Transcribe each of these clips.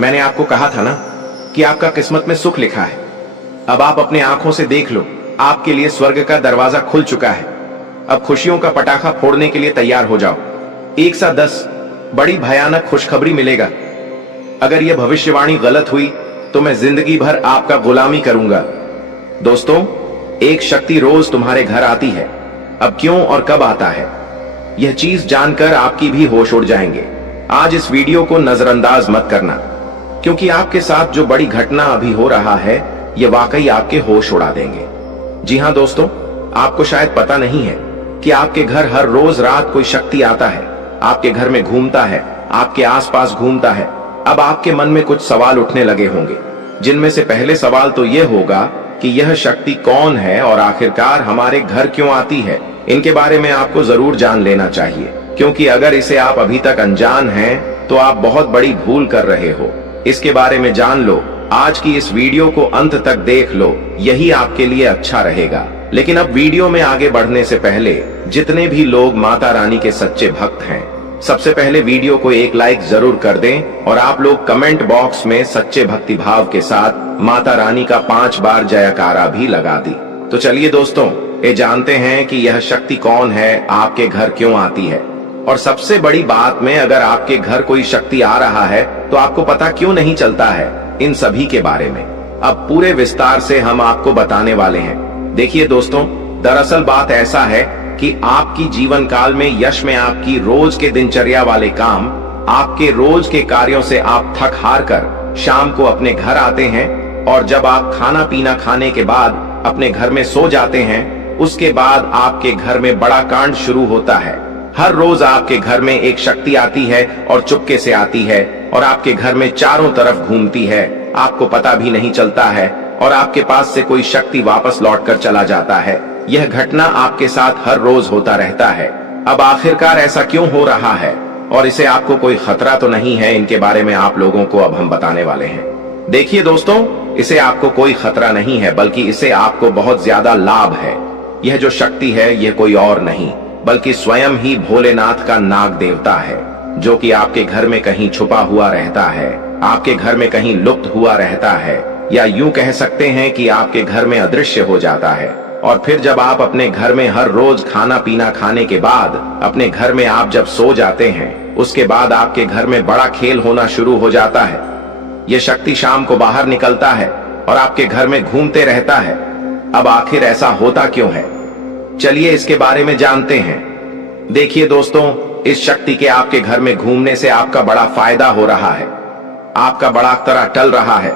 मैंने आपको कहा था ना कि आपका किस्मत में सुख लिखा है। अब आप अपने आंखों से देख लो, आपके लिए स्वर्ग का दरवाजा खुल चुका है। अब खुशियों का पटाखा फोड़ने के लिए तैयार हो जाओ। 1 सा 10 बड़ी भयानक खुशखबरी मिलेगा। अगर यह भविष्यवाणी गलत हुई तो मैं जिंदगी भर आपका गुलामी करूंगा। दोस्तों, एक शक्ति रोज तुम्हारे घर आती है। अब क्यों और कब आता है, यह चीज जानकर आपकी भी होश उड़ जाएंगे। आज इस वीडियो को नजरअंदाज मत करना, क्योंकि आपके साथ जो बड़ी घटना अभी हो रहा है यह वाकई आपके होश उड़ा देंगे। जी हां दोस्तों, आपको शायद पता नहीं है कि आपके घर हर रोज रात कोई शक्ति आता है, आपके घर में घूमता है, आपके आसपास घूमता है। अब आपके मन में कुछ सवाल उठने लगे होंगे, जिनमें से पहले सवाल तो यह होगा कि यह शक्ति कौन है और आखिरकार हमारे घर क्यों आती है। इनके बारे में आपको जरूर जान लेना चाहिए, क्योंकि अगर इसे आप अभी तक अनजान हैं तो आप बहुत बड़ी भूल कर रहे हो। इसके बारे में जान लो, आज की इस वीडियो को अंत तक देख लो, यही आपके लिए अच्छा रहेगा। लेकिन अब वीडियो में आगे बढ़ने से पहले जितने भी लोग माता रानी के सच्चे भक्त हैं, सबसे पहले वीडियो को एक लाइक जरूर कर दें और आप लोग कमेंट बॉक्स में सच्चे भक्ति भाव के साथ माता रानी का 5 बार जयकारा भी लगा दी। तो चलिए दोस्तों, ये जानते हैं कि यह शक्ति कौन है, आपके घर क्यों आती है, और सबसे बड़ी बात में अगर आपके घर कोई शक्ति आ रहा है तो आपको पता क्यों नहीं चलता है। इन सभी के बारे में अब पूरे विस्तार से हम आपको बताने वाले हैं। देखिए दोस्तों, दरअसल बात ऐसा है कि आपकी जीवन काल में यश में आपकी रोज के दिनचर्या वाले काम, आपके रोज के कार्यों से आप थक हार कर शाम को अपने घर आते हैं, और जब आप खाना पीना खाने के बाद अपने घर में सो जाते हैं, उसके बाद आपके घर में बड़ा कांड शुरू होता है। हर रोज आपके घर में एक शक्ति आती है और चुपके से आती है और आपके घर में चारों तरफ घूमती है, आपको पता भी नहीं चलता है, और आपके पास से कोई शक्ति वापस लौट कर चला जाता है। यह घटना आपके साथ हर रोज होता रहता है। अब आखिरकार ऐसा क्यों हो रहा है और इसे आपको कोई खतरा तो नहीं है, इनके बारे में आप लोगों को अब हम बताने वाले हैं। देखिए दोस्तों, इसे आपको कोई खतरा नहीं है, बल्कि इसे आपको बहुत ज्यादा लाभ है। यह जो शक्ति है यह कोई और नहीं बल्कि स्वयं ही भोलेनाथ का नाग देवता है, जो कि आपके घर में कहीं छुपा हुआ रहता है, आपके घर में कहीं लुप्त हुआ रहता है, या यूं कह सकते हैं कि आपके घर में अदृश्य हो जाता है। और फिर जब आप अपने घर में हर रोज खाना पीना खाने के बाद अपने घर में आप जब सो जाते हैं, उसके बाद आपके घर में बड़ा खेल होना शुरू हो जाता है। यह शक्ति शाम को बाहर निकलता है और आपके घर में घूमते रहता है। अब आखिर ऐसा होता क्यों है, चलिए इसके बारे में जानते हैं। देखिए दोस्तों, इस शक्ति के आपके घर में घूमने से आपका बड़ा फायदा हो रहा है, आपका बड़ा तरह टल रहा है,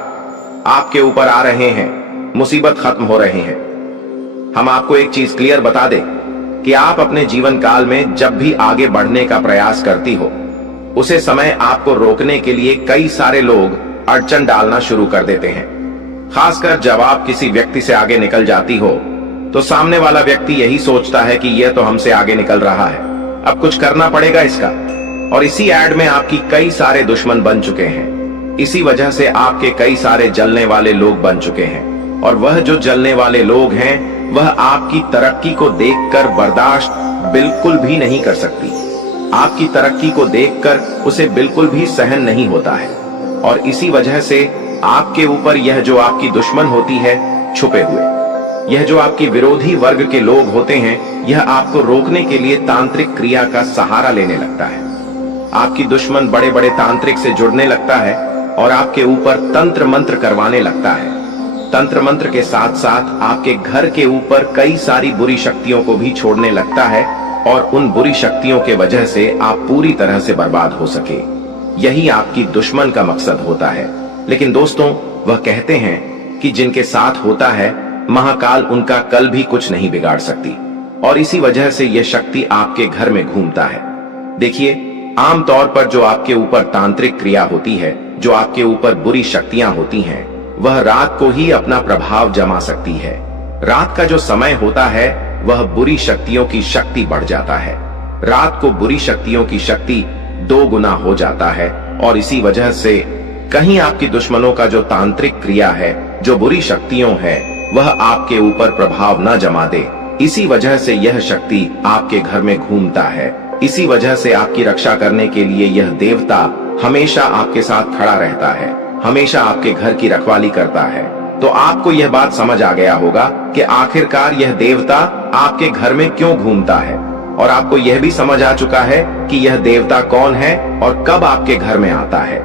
आपके ऊपर आ रहे हैं, मुसीबत खत्म हो रहे हैं। हम आपको एक चीज क्लियर बता दें कि आप अपने जीवन काल में जब भी आगे बढ़ने का प्रयास करती हो, उसे समय आपको रोकने के लिए कई सारे लोग अड़चन डालना शुरू कर देते हैं। खासकर जब आप किसी व्यक्ति से आगे निकल जाती हो तो सामने वाला व्यक्ति यही सोचता है कि यह तो हमसे आगे निकल रहा है, अब कुछ करना पड़ेगा इसका। और इसी एड में आपकी कई सारे दुश्मन बन चुके हैं। इसी वजह से आपके कई सारे जलने वाले लोग बन चुके हैं, और वह जो जलने वाले लोग हैं वह आपकी तरक्की को देखकर बर्दाश्त बिल्कुल भी नहीं कर सकती। आपकी तरक्की को देखकर उसे बिल्कुल भी सहन नहीं होता है, और इसी वजह से आपके ऊपर यह जो आपकी दुश्मन होती है छुपे हुए, यह जो आपकी विरोधी वर्ग के लोग होते हैं, यह आपको रोकने के लिए तांत्रिक क्रिया का सहारा लेने लगता है। आपकी दुश्मन बड़े बड़े तांत्रिक से जुड़ने लगता है और आपके ऊपर तंत्र मंत्र करवाने लगता है। तंत्र मंत्र के साथ साथ आपके घर के ऊपर कई सारी बुरी शक्तियों को भी छोड़ने लगता है, और उन बुरी शक्तियों के वजह से आप पूरी तरह से बर्बाद हो सके। यही आपकी दुश्मन का मकसद होता है। लेकिन दोस्तों, वह कहते हैं कि जिनके साथ होता है महाकाल उनका कल भी कुछ नहीं बिगाड़ सकती, और इसी वजह से यह शक्ति आपके घर में घूमता है। देखिए, आमतौर पर जो आपके ऊपर तांत्रिक क्रिया होती है, जो आपके ऊपर बुरी शक्तियां होती हैं, वह रात को ही अपना प्रभाव जमा सकती है। रात का जो समय होता है वह बुरी शक्तियों की शक्ति बढ़ जाता है। रात को बुरी शक्तियों की शक्ति 2 गुना हो जाता है, और इसी वजह से कहीं आपकी दुश्मनों का जो तांत्रिक क्रिया है, जो बुरी शक्तियों है, वह आपके ऊपर प्रभाव न जमा दे। इसी वजह से यह शक्ति आपके घर में घूमता है। इसी वजह से आपकी रक्षा करने के लिए यह देवता हमेशा आपके साथ खड़ा रहता है, हमेशा आपके घर की रखवाली करता है, तो आपको यह बात समझ आ गया होगा कि आखिरकार यह देवता आपके घर में क्यों घूमता है, और आपको यह भी समझ आ चुका है कि यह देवता कौन है और कब आपके घर में आता है।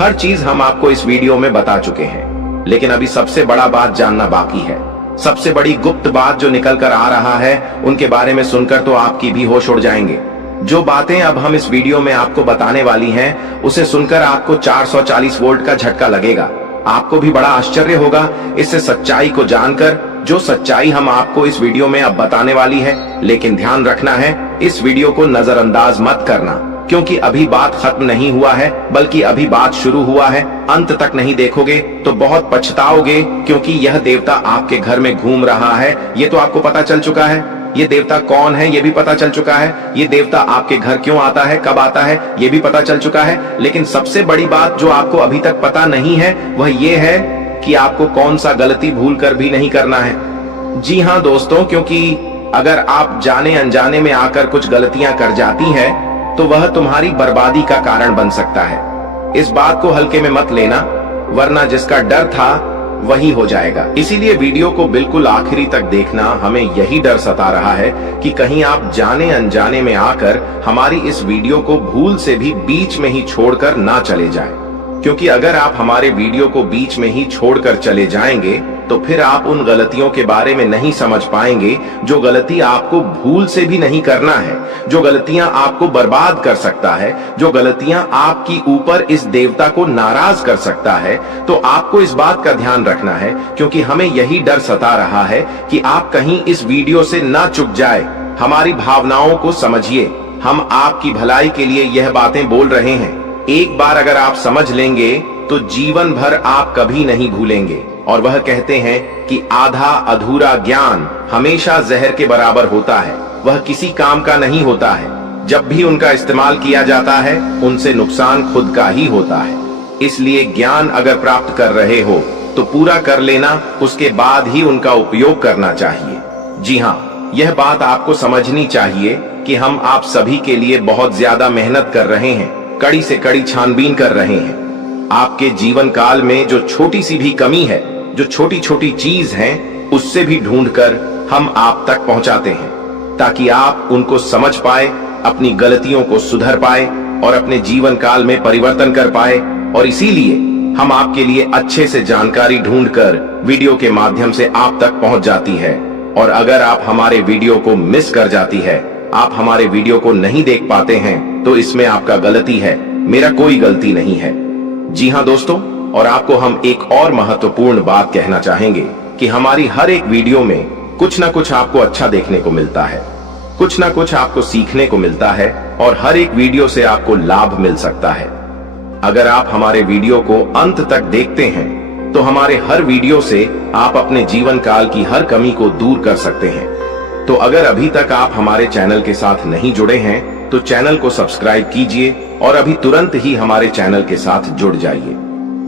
हर चीज हम आपको इस वीडियो में बता चुके हैं, लेकिन अभी सबसे बड़ा बात जानना बाकी है। सबसे बड़ी गुप्त बात जो निकल कर आ रहा है, उनके बारे में सुनकर तो आपकी भी होश उड़ जाएंगे। जो बातें अब हम इस वीडियो में आपको बताने वाली हैं, उसे सुनकर आपको 440 वोल्ट का झटका लगेगा। आपको भी बड़ा आश्चर्य होगा इससे सच्चाई को जानकर, जो सच्चाई हम आपको इस वीडियो में अब बताने वाली है। लेकिन ध्यान रखना है, इस वीडियो को नजरअंदाज मत करना, क्योंकि अभी बात खत्म नहीं हुआ है, बल्कि अभी बात शुरू हुआ है। अंत तक नहीं देखोगे तो बहुत पछताओगे, क्योंकि यह देवता आपके घर में घूम रहा है, ये तो आपको पता चल चुका है। ये देवता कौन है ये भी पता चल चुका है। ये देवता आपके घर क्यों आता है, कब आता है, ये भी पता चल चुका है। लेकिन सबसे बड़ी बात जो आपको अभी तक पता नहीं है, वह ये है कि आपको कौन सा गलती भूल कर भी नहीं करना है। जी हाँ दोस्तों, क्योंकि अगर आप जाने अनजाने में आकर कुछ गलतियां कर जाती हैं, तो वह तुम्हारी बर्बादी का कारण बन सकता है। इस बात को हल्के में मत लेना, वरना जिसका डर था वही हो जाएगा। इसीलिए वीडियो को बिल्कुल आखिरी तक देखना। हमें यही डर सता रहा है कि कहीं आप जाने अनजाने में आकर हमारी इस वीडियो को भूल से भी बीच में ही छोड़कर ना चले जाएं। क्योंकि अगर आप हमारे वीडियो को बीच में ही छोड़कर चले जाएंगे, तो फिर आप उन गलतियों के बारे में नहीं समझ पाएंगे जो गलती आपको भूल से भी नहीं करना है, जो गलतियां आपको बर्बाद कर सकता है, जो गलतियां आपकी ऊपर इस देवता को नाराज कर सकता है। तो आपको इस बात का ध्यान रखना है, क्योंकि हमें यही डर सता रहा है कि आप कहीं इस वीडियो से ना चुक जाए। हमारी भावनाओं को समझिए, हम आपकी भलाई के लिए यह बातें बोल रहे हैं। एक बार अगर आप समझ लेंगे तो जीवन भर आप कभी नहीं भूलेंगे। और वह कहते हैं कि आधा अधूरा ज्ञान हमेशा जहर के बराबर होता है, वह किसी काम का नहीं होता है। जब भी उनका इस्तेमाल किया जाता है, उनसे नुकसान खुद का ही होता है। इसलिए ज्ञान अगर प्राप्त कर रहे हो तो पूरा कर लेना, उसके बाद ही उनका उपयोग करना चाहिए। जी हाँ, यह बात आपको समझनी चाहिए कि हम आप सभी के लिए बहुत ज्यादा मेहनत कर रहे हैं, कड़ी से कड़ी छानबीन कर रहे हैं। आपके जीवन काल में जो छोटी सी भी कमी है, जो छोटी छोटी चीज हैं, उससे भी ढूंढकर हम आप तक पहुंचाते हैं, ताकि आप उनको समझ पाए, अपनी गलतियों को सुधर पाए और अपने जीवन काल में परिवर्तन कर पाए। और इसीलिए हम आपके लिए अच्छे से जानकारी ढूंढकर वीडियो के माध्यम से आप तक पहुंच जाती है। और अगर आप हमारे वीडियो को मिस कर जाती है, आप हमारे वीडियो को नहीं देख पाते हैं, तो इसमें आपका गलती है, मेरा कोई गलती नहीं है। जी हाँ दोस्तों, और आपको हम एक और महत्वपूर्ण बात कहना चाहेंगे कि हमारी हर एक वीडियो में कुछ ना कुछ आपको अच्छा देखने को मिलता है, कुछ ना कुछ आपको सीखने को मिलता है, और हर एक वीडियो से आपको लाभ मिल सकता है। अगर आप हमारे वीडियो को अंत तक देखते हैं, तो हमारे हर वीडियो से आप अपने जीवन काल की हर कमी को दूर कर सकते हैं। तो अगर अभी तक आप हमारे चैनल के साथ नहीं जुड़े हैं, तो चैनल को सब्सक्राइब कीजिए और अभी तुरंत ही हमारे चैनल के साथ जुड़ जाइए।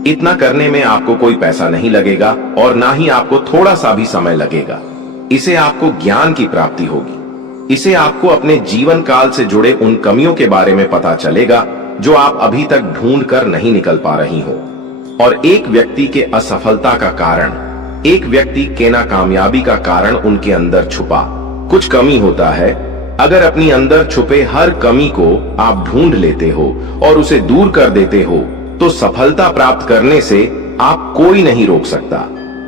इतना करने में आपको कोई पैसा नहीं लगेगा और ना ही आपको थोड़ा सा भी समय लगेगा। इसे आपको ज्ञान की प्राप्ति होगी। इसे आपको अपने जीवन काल से जुड़े उन कमियों के बारे में पता चलेगा जो आप अभी तक ढूंढ कर नहीं निकल पा रही हो। और एक व्यक्ति के असफलता का कारण, एक व्यक्ति के नाकामयाबी का कारण उनके अंदर छुपा कुछ कमी होता है। अगर अपनी अंदर छुपे हर कमी को आप ढूंढ लेते हो और उसे दूर कर देते हो, तो सफलता प्राप्त करने से आप कोई नहीं रोक सकता।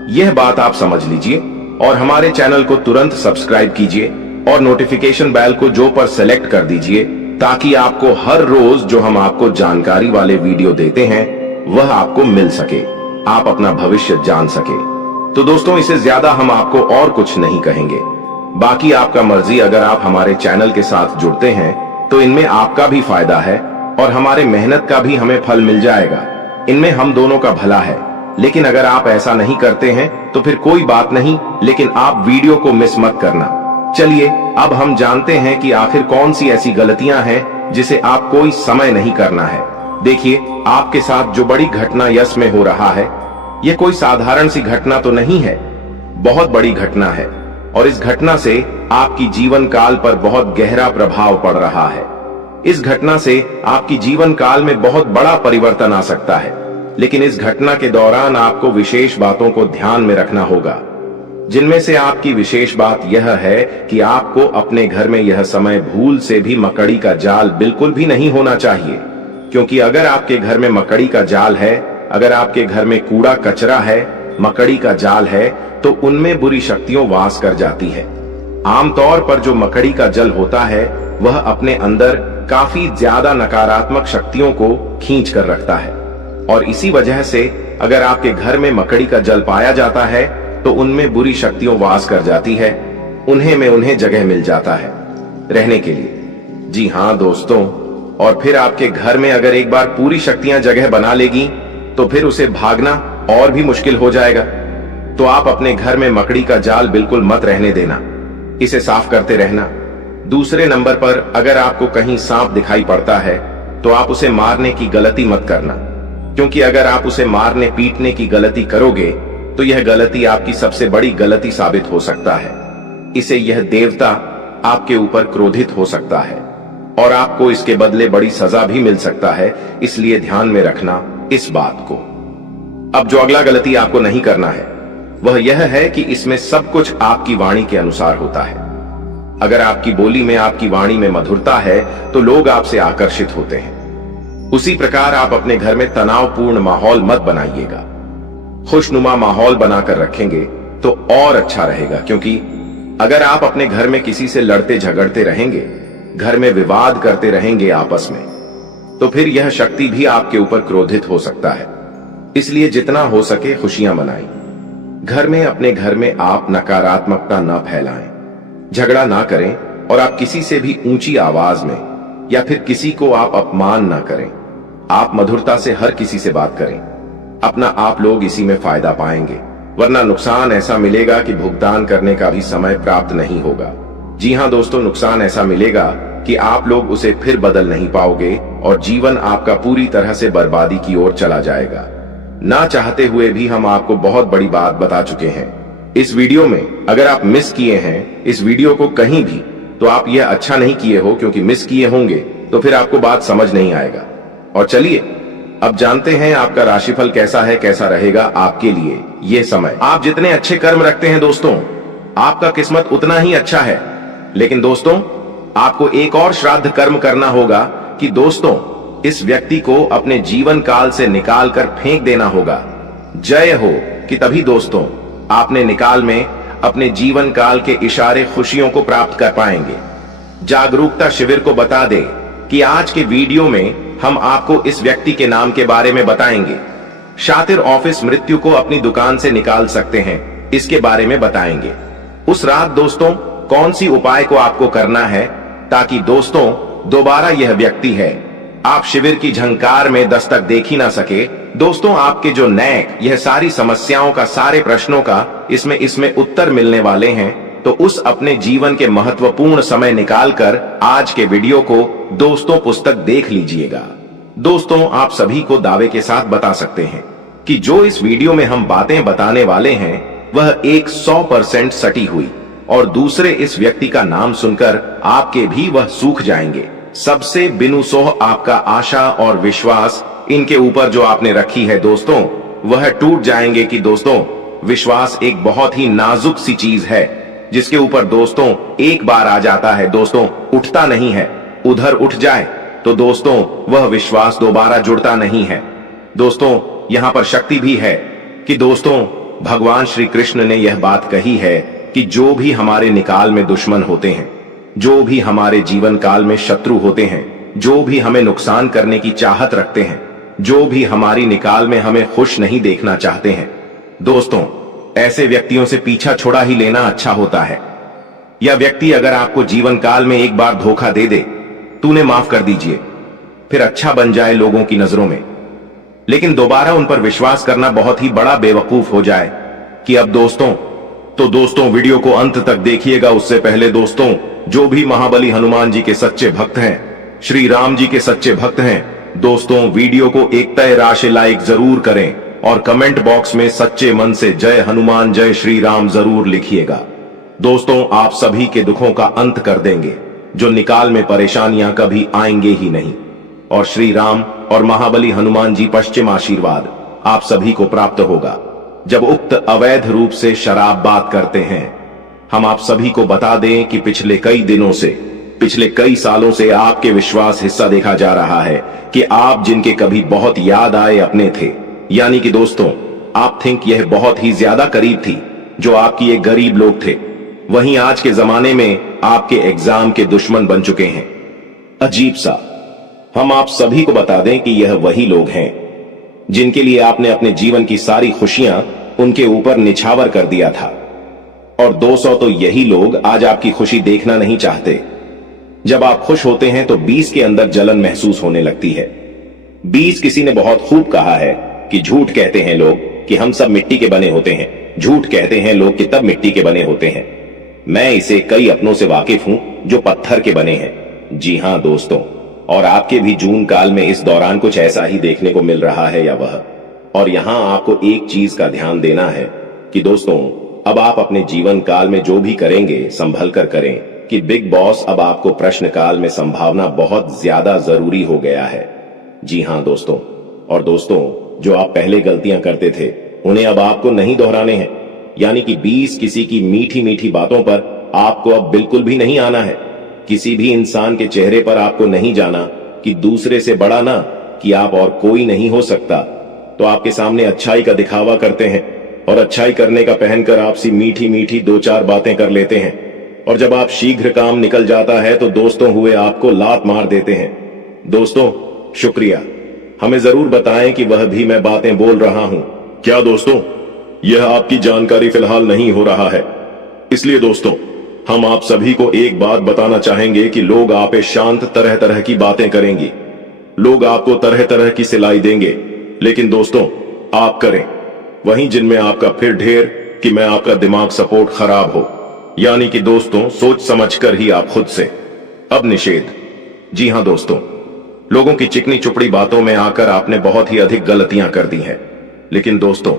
यह बात आप समझ लीजिए और हमारे चैनल को तुरंत सब्सक्राइब कीजिए और नोटिफिकेशन बेल को जो पर सेलेक्ट कर दीजिए, ताकि आपको हर रोज जो हम आपको जानकारी वाले वीडियो देते हैं वह आपको मिल सके, आप अपना भविष्य जान सके। तो दोस्तों, इससे ज्यादा हम आपको और कुछ नहीं कहेंगे। बाकी आपका मर्जी। अगर आप हमारे चैनल के साथ जुड़ते हैं तो इनमें आपका भी फायदा है और हमारे मेहनत का भी हमें फल मिल जाएगा। इनमें हम दोनों का भला है। लेकिन अगर आप ऐसा नहीं करते हैं तो फिर कोई बात नहीं, लेकिन आप वीडियो को मिस मत करना। चलिए अब हम जानते हैं कि आखिर कौन सी ऐसी गलतियां हैं जिसे आप कोई समय नहीं करना है। देखिए, आपके साथ जो बड़ी घटना यश में हो रहा है, यह कोई साधारण सी घटना तो नहीं है, बहुत बड़ी घटना है। और इस घटना से आपकी जीवन काल पर बहुत गहरा प्रभाव पड़ रहा है। इस घटना से आपकी जीवन काल में बहुत बड़ा परिवर्तन आ सकता है, लेकिन इस घटना के दौरान आपको विशेष बातों को ध्यान में रखना होगा, जिनमें से आपकी विशेष बात यह है कि आपको अपने घर में यह समय भूल से भी मकड़ी का जाल बिल्कुल भी नहीं होना चाहिए, क्योंकि अगर आपके घर में मकड़ी का जाल है, अगर आपके घर में कूड़ा कचरा है, मकड़ी का जाल है, तो उनमें बुरी शक्तियों वास कर जाती है। आमतौर पर जो मकड़ी का जल होता है वह अपने अंदर काफी ज्यादा नकारात्मक शक्तियों को खींच कर रखता है, और इसी वजह से अगर आपके घर में मकड़ी का जल पाया जाता है तो उनमें बुरी शक्तियों वास कर जाती है, उन्हें जगह मिल जाता है रहने के लिए। जी हाँ दोस्तों, और फिर आपके घर में अगर एक बार पूरी शक्तियां जगह बना लेगी तो फिर उसे भागना और भी मुश्किल हो जाएगा। तो आप अपने घर में मकड़ी का जाल बिल्कुल मत रहने देना, इसे साफ करते रहना। दूसरे नंबर पर अगर आपको कहीं सांप दिखाई पड़ता है तो आप उसे मारने की गलती मत करना, क्योंकि अगर आप उसे मारने पीटने की गलती करोगे तो यह गलती आपकी सबसे बड़ी गलती साबित हो सकता है। इसे यह देवता आपके ऊपर क्रोधित हो सकता है और आपको इसके बदले बड़ी सजा भी मिल सकता है, इसलिए ध्यान में रखना इस बात को। अब जो अगला गलती आपको नहीं करना है वह यह है कि इसमें सब कुछ आपकी वाणी के अनुसार होता है। अगर आपकी बोली में, आपकी वाणी में मधुरता है तो लोग आपसे आकर्षित होते हैं। उसी प्रकार आप अपने घर में तनावपूर्ण माहौल मत बनाइएगा, खुशनुमा माहौल बनाकर रखेंगे तो और अच्छा रहेगा, क्योंकि अगर आप अपने घर में किसी से लड़ते झगड़ते रहेंगे, घर में विवाद करते रहेंगे आपस में, तो फिर यह शक्ति भी आपके ऊपर क्रोधित हो सकता है। इसलिए जितना हो सके खुशियां मनाएं। घर में, अपने घर में आप नकारात्मकता न फैलाएं, झगड़ा ना करें, और आप किसी से भी ऊंची आवाज में या फिर किसी को आप अपमान ना करें। आप मधुरता से हर किसी से बात करें, अपना आप लोग इसी में फायदा पाएंगे, वरना नुकसान ऐसा मिलेगा कि भुगतान करने का भी समय प्राप्त नहीं होगा। जी हाँ दोस्तों, नुकसान ऐसा मिलेगा कि आप लोग उसे फिर बदल नहीं पाओगे और जीवन आपका पूरी तरह से बर्बादी की ओर चला जाएगा। ना चाहते हुए भी हम आपको बहुत बड़ी बात बता चुके हैं इस वीडियो में। अगर आप मिस किए हैं इस वीडियो को कहीं भी, तो आप यह अच्छा नहीं किए हो, क्योंकि मिस किए होंगे तो फिर आपको बात समझ नहीं आएगा। और चलिए अब जानते हैं आपका राशिफल कैसा है, कैसा रहेगा आपके लिए ये समय। आप जितने अच्छे कर्म रखते हैं दोस्तों, आपका किस्मत उतना ही अच्छा है। लेकिन दोस्तों, आपको एक और श्राद्ध कर्म करना होगा कि दोस्तों इस व्यक्ति को अपने जीवन काल से निकाल कर फेंक देना होगा। जय हो कि तभी दोस्तों आपने निकाल में अपने जीवन काल के इशारे खुशियों को प्राप्त कर पाएंगे। जागरूकता शिविर को बता दे कि आज के वीडियो में हम आपको इस व्यक्ति के नाम के बारे में बताएंगे। शातिर ऑफिस मृत्यु को अपनी दुकान से निकाल सकते हैं, इसके बारे में बताएंगे। उस रात दोस्तों कौन सी उपाय को आपको करना है ताकि दोस्तों दोबारा यह व्यक्ति है आप शिविर की झंकार में दस्तक देख ही ना सके। दोस्तों आपके जो नैक यह सारी समस्याओं का, सारे प्रश्नों का इसमें उत्तर मिलने वाले हैं। तो उस अपने जीवन के महत्वपूर्ण समय निकालकर आज के वीडियो को दोस्तों पुस्तक देख लीजिएगा। दोस्तों आप सभी को दावे के साथ बता सकते हैं कि जो इस वीडियो में हम बातें बताने वाले हैं वह 100% सटी हुई, और दूसरे इस व्यक्ति का नाम सुनकर आपके भी वह सूख जाएंगे। सबसे बिनुसोह आपका आशा और विश्वास इनके ऊपर जो आपने रखी है दोस्तों, वह टूट जाएंगे। कि दोस्तों विश्वास एक बहुत ही नाजुक सी चीज है, जिसके ऊपर दोस्तों एक बार आ जाता है दोस्तों उठता नहीं है। उधर उठ जाए तो दोस्तों वह विश्वास दोबारा जुड़ता नहीं है। दोस्तों यहां पर शक्ति भी है कि दोस्तों भगवान श्री कृष्ण ने यह बात कही है कि जो भी हमारे निकाल में दुश्मन होते हैं, जो भी हमारे जीवन काल में शत्रु होते हैं, जो भी हमें नुकसान करने की चाहत रखते हैं, जो भी हमारी निकाल में हमें खुश नहीं देखना चाहते हैं, दोस्तों ऐसे व्यक्तियों से पीछा छोड़ा ही लेना अच्छा होता है। यह व्यक्ति अगर आपको जीवन काल में एक बार धोखा दे दे, तूने माफ कर दीजिए, फिर अच्छा बन जाए लोगों की नजरों में, लेकिन दोबारा उन पर विश्वास करना बहुत ही बड़ा बेवकूफ हो जाए कि अब दोस्तों वीडियो को अंत तक देखिएगा। उससे पहले दोस्तों जो भी महाबली हनुमान जी के सच्चे भक्त हैं, श्री राम जी के सच्चे भक्त हैं, दोस्तों वीडियो को एक तय राशि लाइक जरूर करें और कमेंट बॉक्स में सच्चे मन से जय हनुमान जय श्री राम जरूर लिखिएगा। दोस्तों आप सभी के दुखों का अंत कर देंगे। जो निकाल में परेशानियां कभी आएंगे ही नहीं। और श्री राम और महाबली हनुमान जी पश्चिम आशीर्वाद आप सभी को प्राप्त होगा। जब उक्त अवैध रूप से शराब बात करते हैं, हम आप सभी को बता दें कि पिछले कई दिनों से, पिछले कई सालों से आपके विश्वास हिस्सा देखा जा रहा है कि आप जिनके कभी बहुत याद आए अपने थे, यानी कि दोस्तों आप थिंक यह बहुत ही ज्यादा करीब थी जो आपकी एक गरीब लोग थे, वहीं आज के जमाने में आपके एग्जाम के दुश्मन बन चुके हैं। अजीब सा। हम आप सभी को बता दें कि यह वही लोग हैं जिनके लिए आपने अपने जीवन की सारी खुशियां उनके ऊपर निछावर कर दिया था। और 200 तो यही लोग आज आपकी खुशी देखना नहीं चाहते। जब आप खुश होते हैं तो 20 के अंदर जलन महसूस होने लगती है। 20 किसी ने बहुत खूब कहा है कि झूठ कहते हैं लोग कि हम सब मिट्टी के बने होते हैं, झूठ कहते हैं लोग कि तब मिट्टी के बने होते हैं। मैं इसे कई अपनों से वाकिफ हूं जो पत्थर के बने हैं। जी हां दोस्तों, और आपके भी जून काल में इस दौरान कुछ ऐसा ही देखने को मिल रहा है या वह। और यहां आपको एक चीज का ध्यान देना है कि दोस्तों अब आप अपने जीवन काल में जो भी करेंगे संभल कर करें, कि बिग बॉस अब आपको प्रश्न काल में संभावना बहुत ज्यादा जरूरी हो गया है। जी हां दोस्तों, और दोस्तों जो आप पहले गलतियां करते थे उन्हें अब आपको नहीं दोहराने हैं, यानी कि 20 किसी की मीठी मीठी बातों पर आपको अब बिल्कुल भी नहीं आना है। किसी भी इंसान के चेहरे पर आपको नहीं जाना कि दूसरे से बड़ा ना, कि आप और कोई नहीं हो सकता, तो आपके सामने अच्छाई का दिखावा करते हैं और अच्छाई करने का पहनकर आपसी मीठी मीठी 2-4 बातें कर लेते हैं। और जब आप शीघ्र काम निकल जाता है तो दोस्तों हुए आपको लात मार देते हैं। दोस्तों शुक्रिया, हमें जरूर बताएं कि वह भी मैं बातें बोल रहा हूं क्या। दोस्तों यह आपकी जानकारी फिलहाल नहीं हो रहा है, इसलिए दोस्तों हम आप सभी को एक बात बताना चाहेंगे कि लोग आप पे शांत तरह तरह की बातें करेंगे, लोग आपको तरह तरह की सिलाई देंगे, लेकिन दोस्तों आप करें वहीं जिनमें आपका फिर ढेर कि मैं आपका दिमाग सपोर्ट खराब हो, यानी कि दोस्तों सोच समझकर ही आप खुद से। अब निषेध। जी हां दोस्तों, लोगों की चिकनी चुपड़ी बातों में आकर आपने बहुत ही अधिक गलतियां कर दी हैं, लेकिन दोस्तों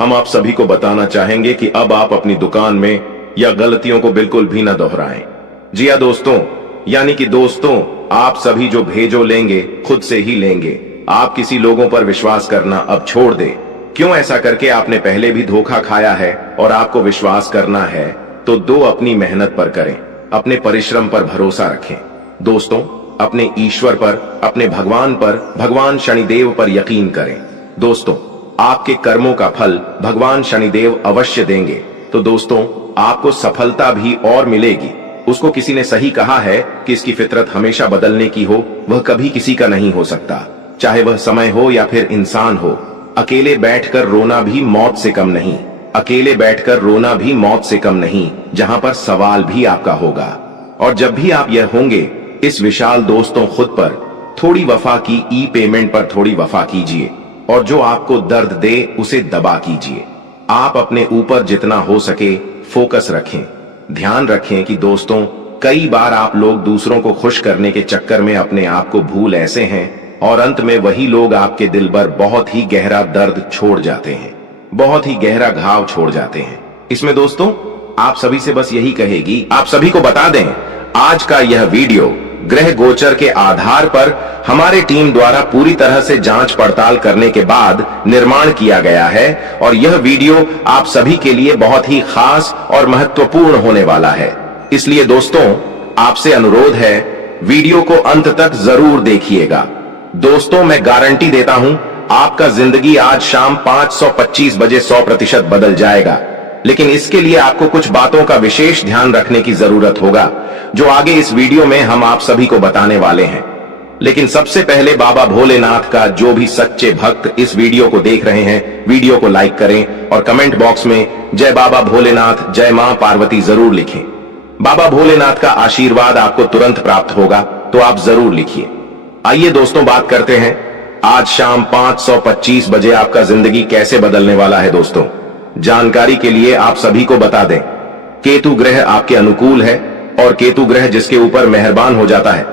हम आप सभी को बताना चाहेंगे कि अब आप अपनी दुकान में या गलतियों को बिल्कुल भी न दोहराएं। जी हां दोस्तों, यानी कि दोस्तों आप सभी जो भेजो लेंगे खुद से ही लेंगे। आप किसी लोगों पर विश्वास करना अब छोड़ दे। क्यों ऐसा करके आपने पहले भी धोखा खाया है और आपको विश्वास करना है तो दो अपनी मेहनत पर करें, अपने परिश्रम पर भरोसा रखें। दोस्तों अपने ईश्वर पर, अपने भगवान पर, भगवान शनिदेव पर यकीन करें। दोस्तों आपके कर्मों का फल भगवान शनिदेव अवश्य देंगे। तो दोस्तों आपको सफलता भी और मिलेगी। उसको किसी ने सही कहा है कि इसकी फितरत हमेशा बदलने की हो, वह कभी किसी का नहीं हो सकता, चाहे वह समय हो या फिर इंसान हो। अकेले बैठकर रोना भी मौत से कम नहीं, अकेले बैठकर रोना भी मौत से कम नहीं, जहां पर सवाल भी आपका होगा। और जब भी आप यह होंगे, इस विशाल दोस्तों खुद पर थोड़ी वफा की ई पेमेंट पर थोड़ी वफा कीजिए, और जो आपको दर्द दे उसे दबा कीजिए। आप अपने ऊपर जितना हो सके फोकस रखें। ध्यान रखें कि दोस्तों कई बार आप लोग दूसरों को खुश करने के चक्कर में अपने आप को भूल ऐसे हैं, और अंत में वही लोग आपके दिल पर बहुत ही गहरा दर्द छोड़ जाते हैं, बहुत ही गहरा घाव छोड़ जाते हैं। इसमें दोस्तों आप सभी से बस यही कहेगी, आप सभी को बता दें आज का यह वीडियो ग्रह गोचर के आधार पर हमारे टीम द्वारा पूरी तरह से जांच पड़ताल करने के बाद निर्माण किया गया है, और यह वीडियो आप सभी के लिए बहुत ही खास और महत्वपूर्ण होने वाला है। इसलिए दोस्तों आपसे अनुरोध है वीडियो को अंत तक जरूर देखिएगा। दोस्तों मैं गारंटी देता हूं आपका जिंदगी आज शाम 5:25 बजे 100% बदल जाएगा, लेकिन इसके लिए आपको कुछ बातों का विशेष ध्यान रखने की जरूरत होगा, जो आगे इस वीडियो में हम आप सभी को बताने वाले हैं। लेकिन सबसे पहले बाबा भोलेनाथ का जो भी सच्चे भक्त इस वीडियो को देख रहे हैं, वीडियो को लाइक करें और कमेंट बॉक्स में जय बाबा भोलेनाथ, जय मां पार्वती जरूर लिखें। बाबा भोलेनाथ का आशीर्वाद आपको तुरंत प्राप्त होगा, तो आप जरूर लिखिए। आइए दोस्तों बात करते हैं आज शाम 5:25 बजे आपका जिंदगी कैसे बदलने वाला है। दोस्तों जानकारी के लिए आप सभी को बता दें, केतु ग्रह आपके अनुकूल है, और केतु ग्रह जिसके ऊपर मेहरबान हो जाता है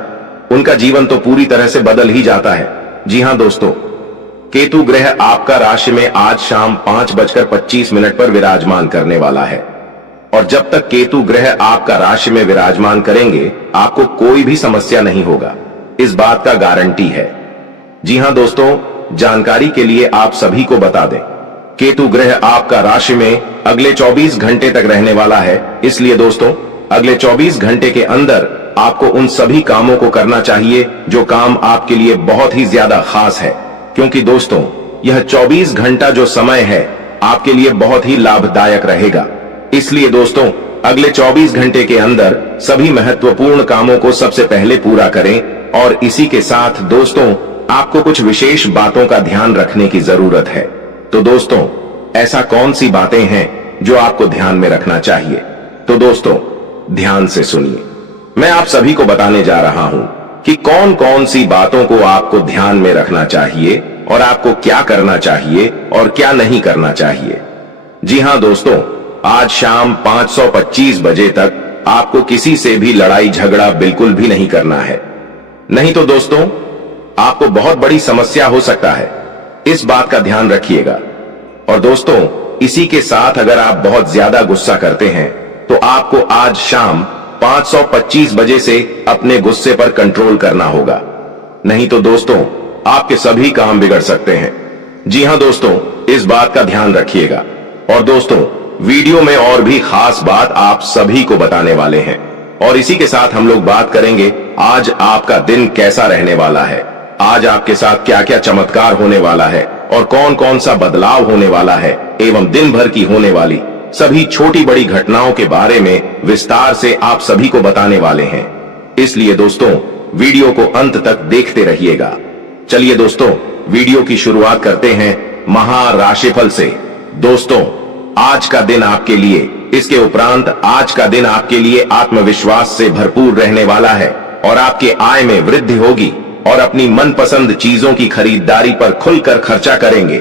उनका जीवन तो पूरी तरह से बदल ही जाता है। जी हां दोस्तों, केतु ग्रह आपका राशि में आज शाम 5:25 पर विराजमान करने वाला है। और जब तक केतु ग्रह आपका राशि में विराजमान करेंगे आपको कोई भी समस्या नहीं होगा, इस बात का गारंटी है। जी हां दोस्तों, जानकारी के लिए आप सभी को बता दें, केतु ग्रह आपका राशि में अगले 24 घंटे तक रहने वाला है। इसलिए दोस्तों, अगले 24 घंटे के अंदर आपको उन सभी कामों को करना चाहिए जो काम आपके लिए बहुत ही ज्यादा खास है, क्योंकि दोस्तों यह 24 घंटा जो समय है आपके लिए बहुत ही लाभदायक रहेगा। इसलिए दोस्तों, अगले 24 घंटे के अंदर सभी महत्वपूर्ण कामों को सबसे पहले पूरा करें। और इसी के साथ दोस्तों, आपको कुछ विशेष बातों का ध्यान रखने की जरूरत है। तो दोस्तों, ऐसा कौन सी बातें हैं जो आपको ध्यान में रखना चाहिए? तो दोस्तों, ध्यान से सुनिए, मैं आप सभी को बताने जा रहा हूं कि कौन कौन सी बातों को आपको ध्यान में रखना चाहिए और आपको क्या करना चाहिए और क्या नहीं करना चाहिए। जी हां दोस्तों, आज शाम 5:25 बजे तक आपको किसी से भी लड़ाई झगड़ा बिल्कुल भी नहीं करना है, नहीं तो दोस्तों आपको बहुत बड़ी समस्या हो सकता है, इस बात का ध्यान रखिएगा। और दोस्तों, इसी के साथ अगर आप बहुत ज्यादा गुस्सा करते हैं तो आपको आज शाम 5:25 बजे से अपने गुस्से पर कंट्रोल करना होगा, नहीं तो दोस्तों आपके सभी काम बिगड़ सकते हैं। जी हां दोस्तों, इस बात का ध्यान रखिएगा। और दोस्तों, वीडियो में और भी खास बात आप सभी को बताने वाले हैं, और इसी के साथ हम लोग बात करेंगे आज आपका दिन कैसा रहने वाला है, आज आपके साथ क्या क्या चमत्कार होने वाला है और कौन कौन सा बदलाव होने वाला है, एवं दिन भर की होने वाली सभी छोटी बड़ी घटनाओं के बारे में विस्तार से आप सभी को बताने वाले हैं। इसलिए दोस्तों, वीडियो को अंत तक देखते रहिएगा। चलिए दोस्तों, वीडियो की शुरुआत करते हैं महाराशिफल से। दोस्तों, आज का दिन आपके लिए, इसके उपरांत आज का दिन आपके लिए आत्मविश्वास से भरपूर रहने वाला है और आपके आय में वृद्धि होगी और अपनी मनपसंद चीजों की खरीदारी पर खुलकर खर्चा करेंगे।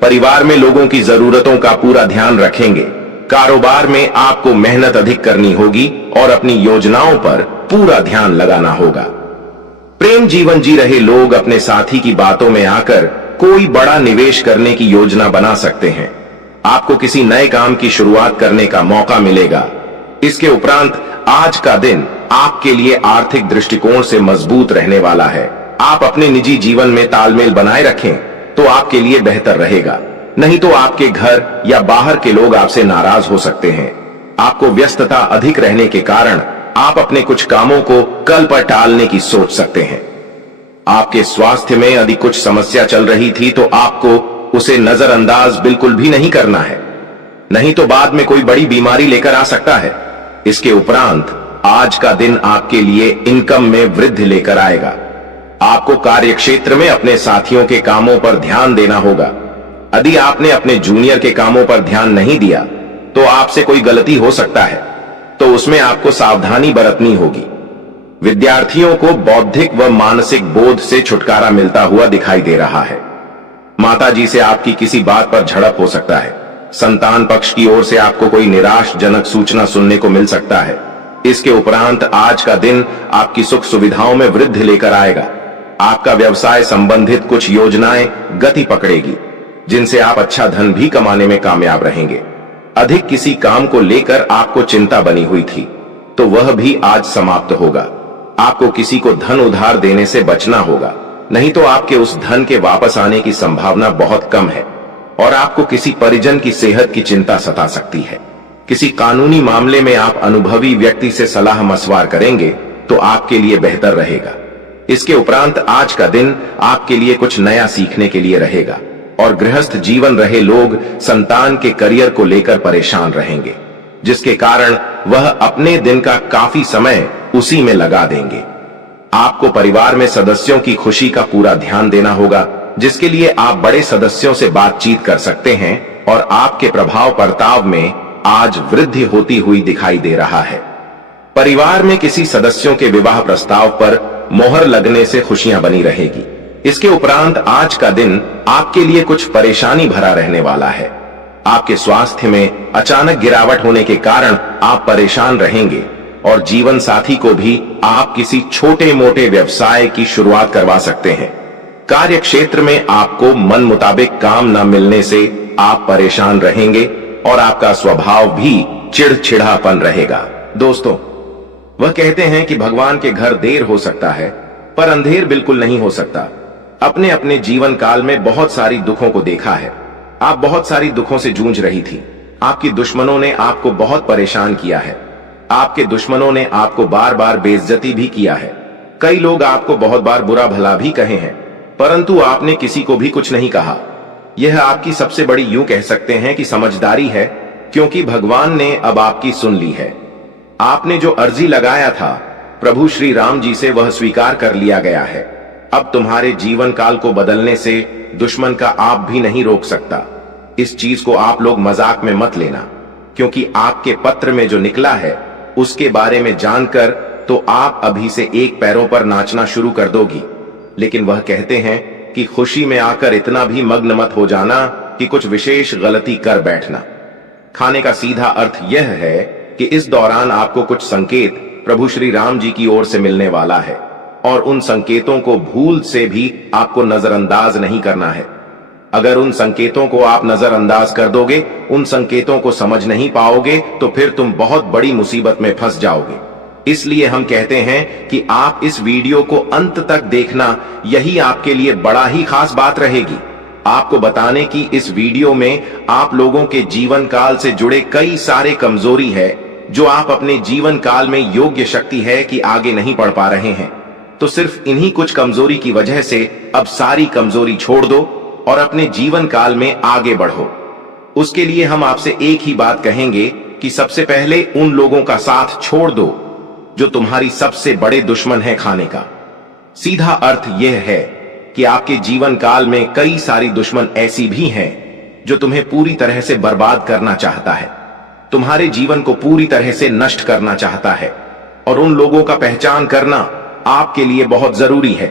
परिवार में लोगों की जरूरतों का पूरा ध्यान रखेंगे। कारोबार में आपको मेहनत अधिक करनी होगी और अपनी योजनाओं पर पूरा ध्यान लगाना होगा। प्रेम जीवन जी रहे लोग अपने साथी की बातों में आकर कोई बड़ा निवेश करने की योजना बना सकते हैं। आपको किसी नए काम की शुरुआत करने का मौका मिलेगा। इसके उपरांत आज का दिन आपके लिए आर्थिक दृष्टिकोण से मजबूत रहने वाला है। आप अपने निजी जीवन में तालमेल बनाए रखें तो आपके लिए बेहतर रहेगा, नहीं तो आपके घर या बाहर के लोग आपसे नाराज हो सकते हैं। आपको व्यस्तता अधिक रहने के कारण आप अपने कुछ कामों को कल पर टालने की सोच सकते हैं। आपके स्वास्थ्य में यदि कुछ समस्या चल रही थी तो आपको उसे नजरअंदाज बिल्कुल भी नहीं करना है, नहीं तो बाद में कोई बड़ी बीमारी लेकर आ सकता है। इसके उपरांत आज का दिन आपके लिए इनकम में वृद्धि लेकर आएगा। आपको कार्य क्षेत्र में अपने साथियों के कामों पर ध्यान देना होगा। यदि आपने अपने जूनियर के कामों पर ध्यान नहीं दिया तो आपसे कोई गलती हो सकता है, तो उसमें आपको सावधानी बरतनी होगी। विद्यार्थियों को बौद्धिक व मानसिक बोध से छुटकारा मिलता हुआ दिखाई दे रहा है। माताजी से आपकी किसी बात पर झड़प हो सकता है। संतान पक्ष की ओर से आपको कोई निराशजनक सूचना सुनने को मिल सकता है। इसके उपरांत आज का दिन आपकी सुख सुविधाओं में वृद्धि लेकर आएगा। आपका व्यवसाय संबंधित कुछ योजनाएं गति पकड़ेगी, जिनसे आप अच्छा धन भी कमाने में कामयाब रहेंगे। अधिक किसी काम को लेकर आपको चिंता बनी हुई थी तो वह भी आज समाप्त होगा। आपको किसी को धन उधार देने से बचना होगा, नहीं तो आपके उस धन के वापस आने की संभावना बहुत कम है। और आपको किसी परिजन की सेहत की चिंता सता सकती है। किसी कानूनी मामले में आप अनुभवी व्यक्ति से सलाह मशवरा करेंगे तो आपके लिए बेहतर रहेगा। इसके उपरांत आज का दिन आपके लिए कुछ नया सीखने के लिए रहेगा और गृहस्थ जीवन रहे लोग संतान के करियर को लेकर परेशान रहेंगे, जिसके कारण वह अपने दिन का काफी समय उसी में लगा देंगे। आपको परिवार में सदस्यों की खुशी का पूरा ध्यान देना होगा, जिसके लिए आप बड़े सदस्यों से बातचीत कर सकते हैं और आपके प्रभाव बर्ताव में आज वृद्धि होती हुई दिखाई दे रहा है। परिवार में किसी सदस्यों के विवाह प्रस्ताव पर मोहर लगने से खुशियां बनी रहेगी। इसके उपरांत आज का दिन आपके लिए कुछ परेशानी भरा रहने वाला है। आपके स्वास्थ्य में अचानक गिरावट होने के कारण आप परेशान रहेंगे और जीवन साथी को भी आप किसी छोटे मोटे व्यवसाय की शुरुआत करवा सकते हैं। कार्य क्षेत्र में आपको मन मुताबिक काम न मिलने से आप परेशान रहेंगे और आपका स्वभाव भी चिड़चिड़ापन रहेगा। दोस्तों, वह कहते हैं कि भगवान के घर देर हो सकता है पर अंधेर बिल्कुल नहीं हो सकता। अपने अपने जीवन काल में बहुत सारी दुखों को देखा है। आप बहुत सारी दुखों से जूझ रही थी। आपकी दुश्मनों ने आपको बहुत परेशान किया है। आपके दुश्मनों ने आपको बार बार बेइज्जती भी किया है। कई लोग आपको बहुत बार बुरा भला भी कहे हैं, परंतु आपने किसी को भी कुछ नहीं कहा। यह आपकी सबसे बड़ी, यूं कह सकते हैं कि समझदारी है, क्योंकि भगवान ने अब आपकी सुन ली है। आपने जो अर्जी लगाया था प्रभु श्री राम जी से, वह स्वीकार कर लिया गया है। अब तुम्हारे जीवन काल को बदलने से दुश्मन का आप भी नहीं रोक सकता। इस चीज को आप लोग मजाक में मत लेना, क्योंकि आपके पत्र में जो निकला है उसके बारे में जानकर तो आप अभी से एक पैरों पर नाचना शुरू कर दोगी। लेकिन वह कहते हैं कि खुशी में आकर इतना भी मग्न मत हो जाना कि कुछ विशेष गलती कर बैठना। खाने का सीधा अर्थ यह है कि इस दौरान आपको कुछ संकेत प्रभु श्री राम जी की ओर से मिलने वाला है, और उन संकेतों को भूल से भी आपको नजरअंदाज नहीं करना है। अगर उन संकेतों को आप नजरअंदाज कर दोगे, उन संकेतों को समझ नहीं पाओगे, तो फिर तुम बहुत बड़ी मुसीबत में फंस जाओगे। इसलिए हम कहते हैं कि आप इस वीडियो को अंत तक देखना, यही आपके लिए बड़ा ही खास बात रहेगी। आपको बताने की इस वीडियो में आप लोगों के जीवन काल से जुड़े कई सारे कमजोरी है, जो आप अपने जीवन काल में योग्य शक्ति है कि आगे नहीं बढ़ पा रहे हैं। तो सिर्फ इन्हीं कुछ कमजोरी की वजह से अब सारी कमजोरी छोड़ दो और अपने जीवन काल में आगे बढ़ो। उसके लिए हम आपसे एक ही बात कहेंगे कि सबसे पहले उन लोगों का साथ छोड़ दो जो तुम्हारी सबसे बड़े दुश्मन है खाने का। सीधा अर्थ यह है कि आपके जीवन काल में कई सारी दुश्मन ऐसी भी हैं जो तुम्हें पूरी तरह से बर्बाद करना चाहता है, तुम्हारे जीवन को पूरी तरह से नष्ट करना चाहता है। और उन लोगों का पहचान करना आपके लिए बहुत जरूरी है,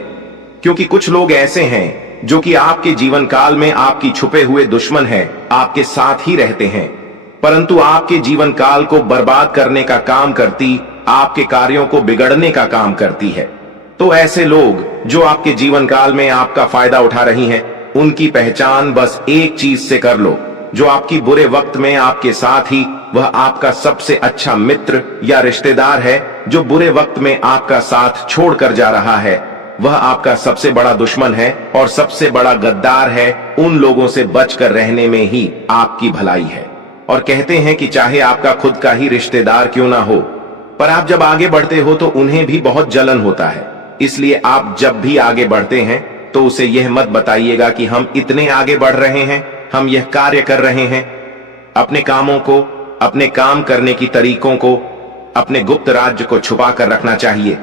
क्योंकि कुछ लोग ऐसे हैं जो कि आपके जीवन काल में आपकी छुपे हुए दुश्मन हैं, आपके साथ ही रहते हैं, परंतु आपके जीवन काल को बर्बाद करने का काम करती, आपके कार्यों को बिगड़ने का काम करती है। तो ऐसे लोग जो आपके जीवन काल में आपका फायदा उठा रही हैं, उनकी पहचान बस एक चीज से कर लो, जो आपकी बुरे वक्त में आपके साथ ही, वह आपका सबसे अच्छा मित्र या रिश्तेदार है, जो बुरे वक्त में आपका साथ छोड़कर जा रहा है, वह आपका सबसे बड़ा दुश्मन है और सबसे बड़ा गद्दार है। उन लोगों से बचकर रहने में ही आपकी भलाई है। और कहते हैं कि चाहे आपका खुद का ही रिश्तेदार क्यों ना हो, पर आप जब आगे बढ़ते हो तो उन्हें भी बहुत जलन होता है। इसलिए आप जब भी आगे बढ़ते हैं तो उसे यह मत बताइएगा कि हम इतने आगे बढ़ रहे हैं, हम यह कार्य कर रहे हैं। अपने कामों को, अपने काम करने की तरीकों को, अपने गुप्त राज्य को छुपा कर रखना चाहिए,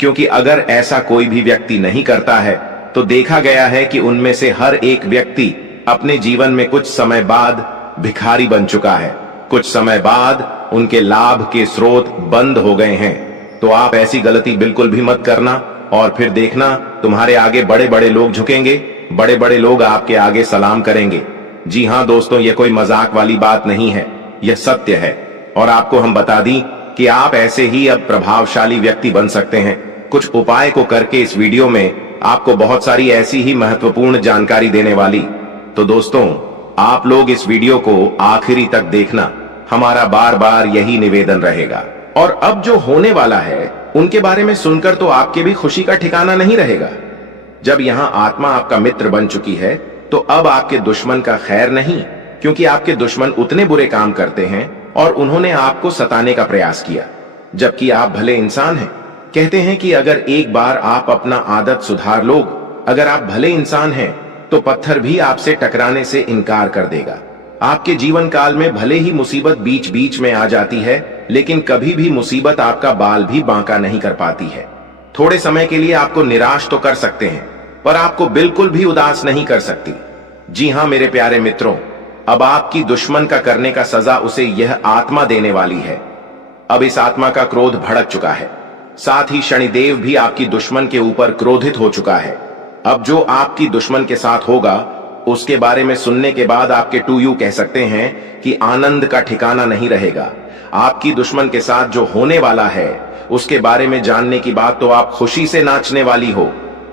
क्योंकि अगर ऐसा कोई भी व्यक्ति नहीं करता है तो देखा गया है कि उनमें से हर एक व्यक्ति अपने जीवन में कुछ समय बाद भिखारी बन चुका है। कुछ समय बाद उनके लाभ के स्रोत बंद हो गए हैं। तो आप ऐसी गलती बिल्कुल भी मत करना, और फिर देखना तुम्हारे आगे बड़े बड़े लोग झुकेंगे, बड़े बड़े लोग आपके आगे सलाम करेंगे। जी हाँ दोस्तों, यह कोई मजाक वाली बात नहीं है, यह सत्य है। और आपको हम बता दी कि आप ऐसे ही अब प्रभावशाली व्यक्ति बन सकते हैं। कुछ उपाय को करके इस वीडियो में आपको बहुत सारी ऐसी ही महत्वपूर्ण जानकारी देने वाली। तो दोस्तों, आप लोग इस वीडियो को आखिरी तक देखना, हमारा बार बार यही निवेदन रहेगा। और अब जो होने वाला है उनके बारे में सुनकर तो आपके भी खुशी का ठिकाना नहीं रहेगा। जब यहाँ आत्मा आपका मित्र बन चुकी है तो अब आपके दुश्मन का खैर नहीं, क्योंकि आपके दुश्मन उतने बुरे काम करते हैं और उन्होंने आपको सताने का प्रयास किया, जबकि आप भले इंसान हैं। कहते हैं कि अगर एक बार आप अपना आदत सुधार लो, अगर आप भले इंसान हैं तो पत्थर भी आपसे टकराने से इनकार कर देगा। आपके जीवन काल में भले ही मुसीबत बीच बीच में आ जाती है, लेकिन कभी भी मुसीबत आपका बाल भी बांका नहीं कर पाती है। थोड़े समय के लिए आपको निराश तो कर सकते हैं, पर आपको बिल्कुल भी उदास नहीं कर सकती। जी हाँ मेरे प्यारे मित्रों, अब आपकी दुश्मन का करने का सजा उसे यह आत्मा देने वाली है। अब इस आत्मा का क्रोध भड़क चुका है, साथ ही शनिदेव भी आपकी दुश्मन के ऊपर क्रोधित हो चुका है। अब जो आपकी दुश्मन के साथ होगा उसके बारे में सुनने के बाद आपके टू यू कह सकते हैं कि आनंद का ठिकाना नहीं रहेगा। आपकी दुश्मन के साथ जो होने वाला है उसके बारे में जानने की बात तो आप खुशी से नाचने वाली हो।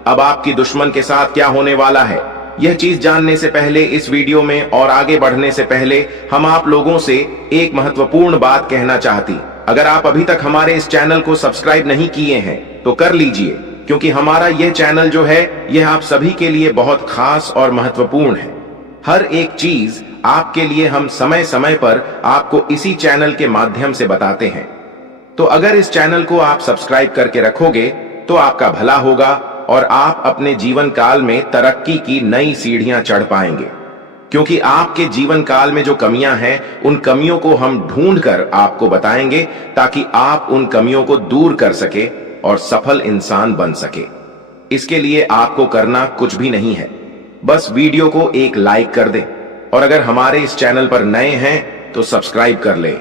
अब आपकी दुश्मन के साथ क्या होने वाला है यह चीज जानने से पहले इस वीडियो में और आगे बढ़ने से पहले हम आप लोगों से एक महत्वपूर्ण बात कहना चाहती। अगर आप अभी तक हमारे इस चैनल को सब्सक्राइब नहीं किए हैं तो कर लीजिए, क्योंकि हमारा यह चैनल जो है यह आप सभी के लिए बहुत खास और महत्वपूर्ण है। हर एक चीज आपके लिए हम समय समय पर आपको इसी चैनल के माध्यम से बताते हैं। तो अगर इस चैनल को आप सब्सक्राइब करके रखोगे तो आपका भला होगा और आप अपने जीवन काल में तरक्की की नई सीढ़ियां चढ़ पाएंगे, क्योंकि आपके जीवन काल में जो कमियां हैं उन कमियों को हम ढूंढकर आपको बताएंगे ताकि आप उन कमियों को दूर कर सके और सफल इंसान बन सके। इसके लिए आपको करना कुछ भी नहीं है, बस वीडियो को एक लाइक कर दें और अगर हमारे इस चैनल पर नए हैं तो सब्सक्राइब कर लें।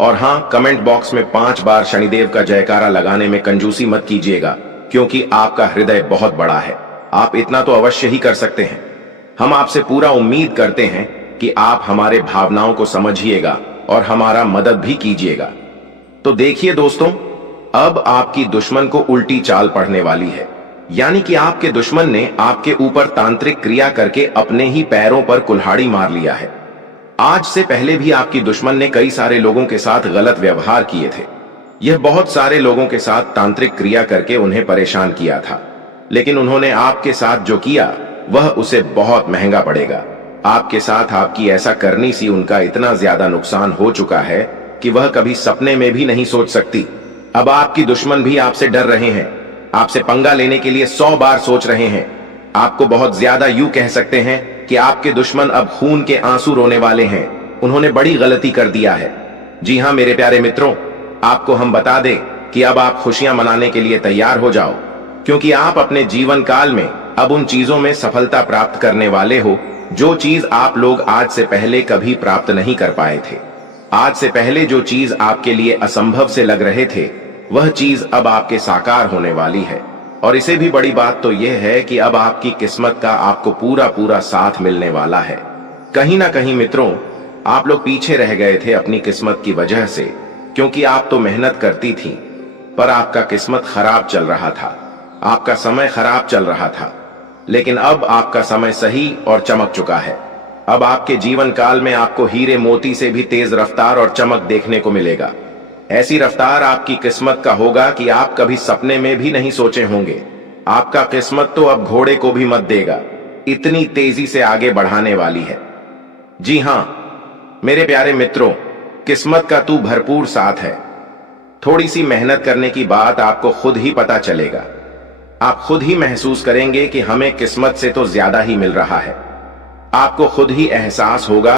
और हां, कमेंट बॉक्स में 5 बार शनिदेव का जयकारा लगाने में कंजूसी मत कीजिएगा, क्योंकि आपका हृदय बहुत बड़ा है। आप इतना तो अवश्य ही कर सकते हैं। हम आपसे पूरा उम्मीद करते हैं कि आप हमारे भावनाओं को समझिएगा और हमारा मदद भी कीजिएगा। तो देखिए दोस्तों, अब आपकी दुश्मन को उल्टी चाल पड़ने वाली है, यानी कि आपके दुश्मन ने आपके ऊपर तांत्रिक क्रिया करके अपने ही पैरों पर कुल्हाड़ी मार लिया है। आज से पहले भी आपकी दुश्मन ने कई सारे लोगों के साथ गलत व्यवहार किए थे। यह बहुत सारे लोगों के साथ तांत्रिक क्रिया करके उन्हें परेशान किया था, लेकिन उन्होंने आपके साथ जो किया वह उसे बहुत महंगा पड़ेगा। आपके साथ आपकी ऐसा करनी सी उनका इतना ज्यादा नुकसान हो चुका है कि वह कभी सपने में भी नहीं सोच सकती। अब आपकी दुश्मन भी आपसे डर रहे हैं, आपसे पंगा लेने के लिए 100 बार सोच रहे हैं। आपको बहुत ज्यादा यूं कह सकते हैं कि आपके दुश्मन अब खून के आंसू रोने वाले हैं। उन्होंने बड़ी गलती कर दिया है। जी हां मेरे प्यारे मित्रों, आपको हम बता दें कि अब आप खुशियां मनाने के लिए तैयार हो जाओ, क्योंकि आप अपने जीवन काल में अब उन चीजों में सफलता प्राप्त करने वाले हो जो चीज आप लोग आज से पहले कभी प्राप्त नहीं कर पाए थे। आज से पहले जो चीज आपके लिए असंभव से लग रहे थे वह चीज अब आपके साकार होने वाली है। और इसे भी बड़ी बात तो यह है कि अब आपकी किस्मत का आपको पूरा पूरा साथ मिलने वाला है। कहीं ना कहीं मित्रों, आप लोग पीछे रह गए थे अपनी किस्मत की वजह से, क्योंकि आप तो मेहनत करती थी, पर आपका किस्मत खराब चल रहा था, आपका समय खराब चल रहा था। लेकिन अब आपका समय सही और चमक चुका है। अब आपके जीवन काल में आपको हीरे मोती से भी तेज रफ्तार और चमक देखने को मिलेगा। ऐसी रफ्तार आपकी किस्मत का होगा कि आप कभी सपने में भी नहीं सोचे होंगे। आपका किस्मत तो अब घोड़े को भी मत देगा, इतनी तेजी से आगे बढ़ाने वाली है। जी हां मेरे प्यारे मित्रों, किस्मत का तू भरपूर साथ है। थोड़ी सी मेहनत करने की बात आपको खुद ही पता चलेगा। आप खुद ही महसूस करेंगे कि हमें किस्मत से तो ज्यादा ही मिल रहा है। आपको खुद ही एहसास होगा